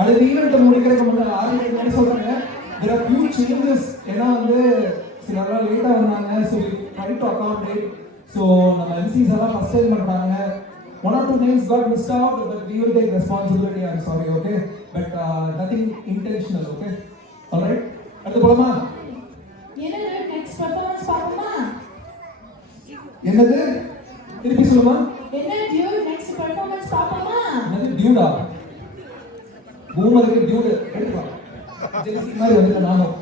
அடுத்த ஈவெண்ட் முடிக்கிறதுக்கு முன்னாடி 6 சொல்றாங்க there are few changes ஏன்னா வந்து சில எல்லாம் லேட்டா வந்தாங்க so we try to accommodate so நம்ம MCs எல்லாம் ஃபர்ஸ்ட் டைம் பண்றாங்க one or two names got missed out but we will take responsibility I'm sorry okay but nothing intentional okay all right அடுத்து போலாமா என்னது நெக்ஸ்ட் பெர்ஃபார்மன்ஸ் பாப்போமா என்னது திருப்பி சொல்லுமா என்ன டியூட் நெக்ஸ்ட் பெர்ஃபார்மன்ஸ் பாப்போமா என்னது டியூடா பூமருக்கு டியூட் எடுத்துக்கோ ஜெலிசி மாதிரி வந்து நானும்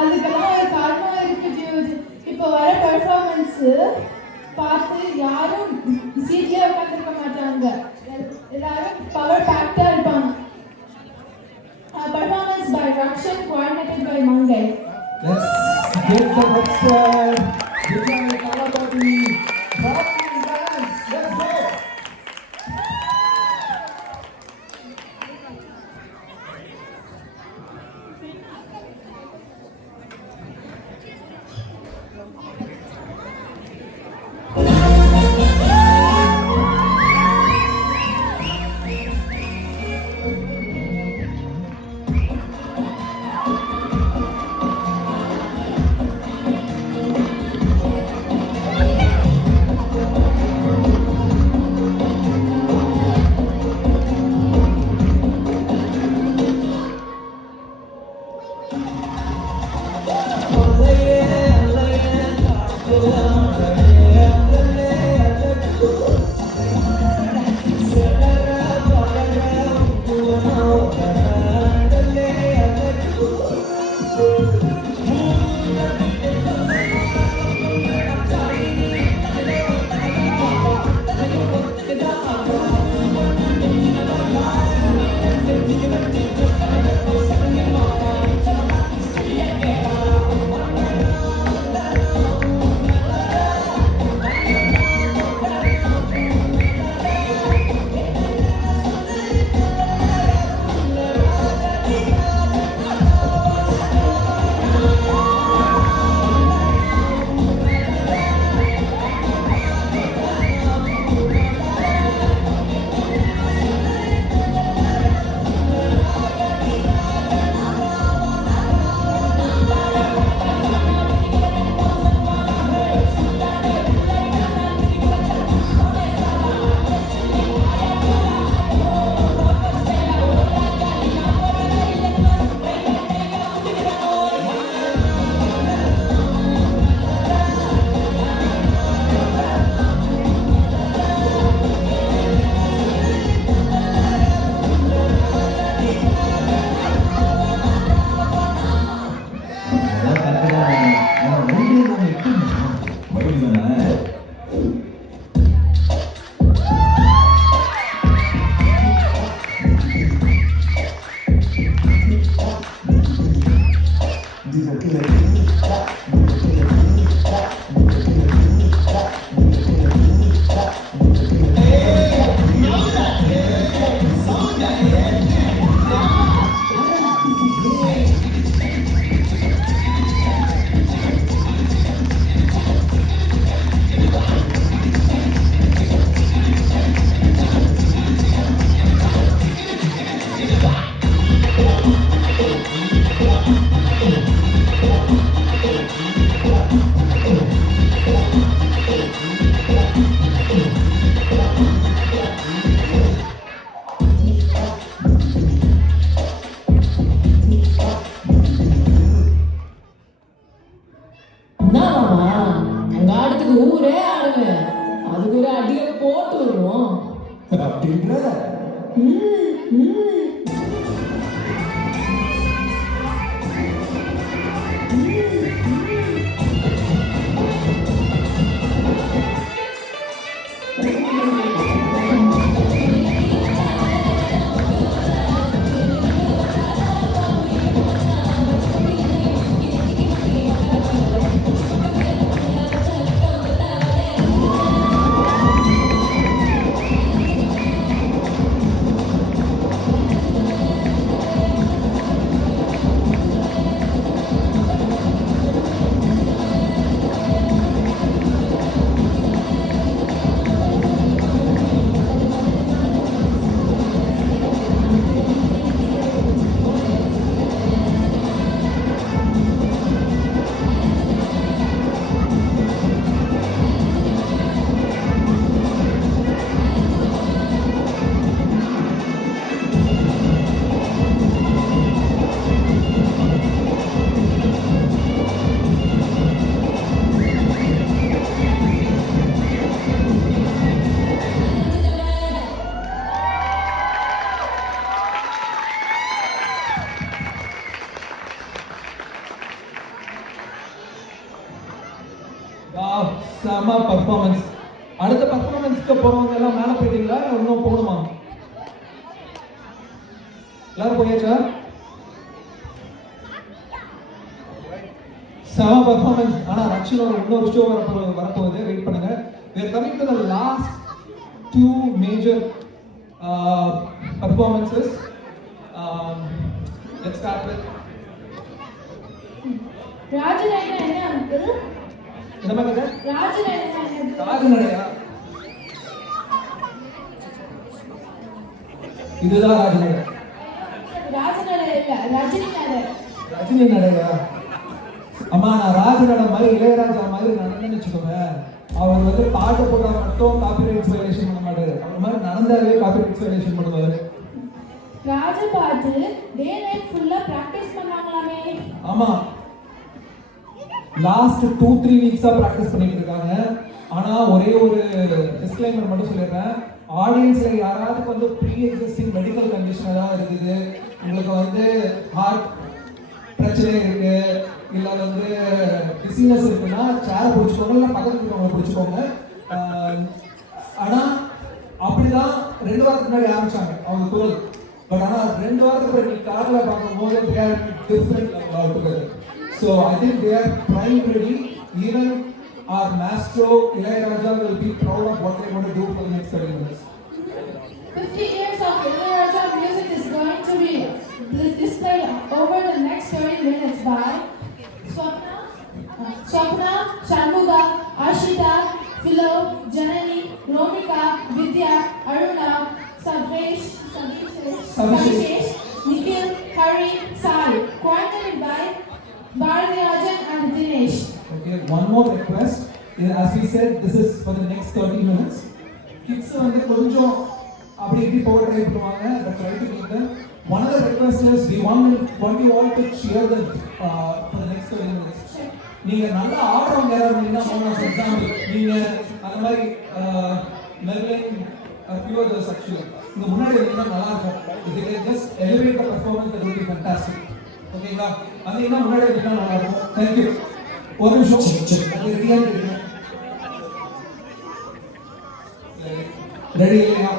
அதுக்கெல்லாம் ஒரு காரணம் இருக்கு டியூட் இப்போ வர பெர்ஃபார்மன்ஸ் பார்த்து யாரும் சீட்லயே உட்கார்ந்திருக்க மாட்டாங்க எல்லாரும் பவர் பேக்டா இருப்பாங்க performance by Rakshan coordinated by Mangai let's get the next Vijay Kalapati Happy dance let's go செம்ம பர்ஃபார்மன்ஸ். அடுத்த பர்ஃபார்மன்ஸ்க்கு போறவங்க எல்லாம் மேலே போயிட்டீங்களா இல்லை இன்னும் போகணுமா? எல்லாரும் போயாச்சா? செம பர்ஃபார்மன்ஸ். ஆனால் ரக்ஷனோட இன்னொரு ஷோ வரப்போகுது, வெயிட் பண்ணுங்க. We are coming to the last two major performances. Let's start with ராஜநடைனா என்ன அங்கிள்? என்ன பண்ணுங்க? ராஜநடைனா என்ன? ராஜநடையா? இதுதான் ராஜநடை. ராஜநடை இல்ல, ரஜினி நடை. ரஜினி நடையா? அம்மா நான் ராஜநடை மாதிரி இளையராஜா மாதிரி நடந்தேன்னு வச்சுக்கோங்க, அவர் வந்து பாட்டு போட்டா மட்டும் காப்பிரைட்ஸ் வயலேஷன் பண்ண மாட்டாரு, அவர் மாதிரி நடந்தாலே காப்பிரைட்ஸ் வயலேஷன் பண்ணுவாரு. ராஜ பாட்டு டே நைட் ஃபுல்லா பிராக்டீஸ் பண்ணாங்களாமே. ஆமா, லாஸ்ட் 2-3 வீக்ஸா பிராக்டிஸ் பண்ணிட்டு இருக்காங்க. ஆனா ஒரே ஒரு டிஸ்க்ளைமர் மட்டும் சொல்லிடுறேன், ஆடியன்ஸ்ல யாராவது வந்து ப்ரீ எக்ஸிஸ்டிங் மெடிக்கல் கண்டிஷன் ஏதாவது இருக்குது, உங்களுக்கு வந்து ஹார்ட் பிரச்சனை இருக்கு, இல்லை வந்து டிசீனஸ் இருக்குன்னா சேரை பிடிச்சிக்கோங்க, இல்லை பக்கத்துல இருக்கவங்களை பிடிச்சிக்கோங்க. ஆனால் அப்படிதான் 2 வாரத்துக்கு முன்னாடி ஆரம்பிச்சாங்க அவங்க குரல். பட் ஆனால் 2 வாரத்துக்கு பிறகு காரில் பார்க்கும்போது they are different altogether. So I think they are prime ready. Even our maestro Ilayaraja will be proud of what they are going to do for the next 30 minutes. 50 years of Ilayaraja music is going to be displayed over the next 30 minutes by Swapna, Shanmuga, Ashita, Philo, Janani, Romika, Vidya, Aruna, Savesh, Nikhil, Hari, Sai, coordinated by Bharatirajan and Dinesh. Okay, one more request. As we said, this is for the next 30 minutes. Kids வந்து கொஞ்சம் அப்படி இப்படி போக try பண்ணுவாங்க, but try to make them. One of the requests is we want you all to cheer them for the next 30 minutes. நீங்க நல்லா ஆடுறவங்க யாராவது இருந்தீங்கன்னா, ஃபார் எக்ஸாம்பிள் நீங்க அந்த மாதிரி மெர்லின் few others actually இங்க முன்னாடி இருந்தா நல்லா இருக்கும். If they just elevate the performance, that would be fantastic. ஓகேங்களா? அதேனா முன்னாடி இருந்தா நல்லா இருக்கும். Thank you. ஒரு நிமிஷம் ரெடியா இருக்கீங்க? ரெடி இல்லையா?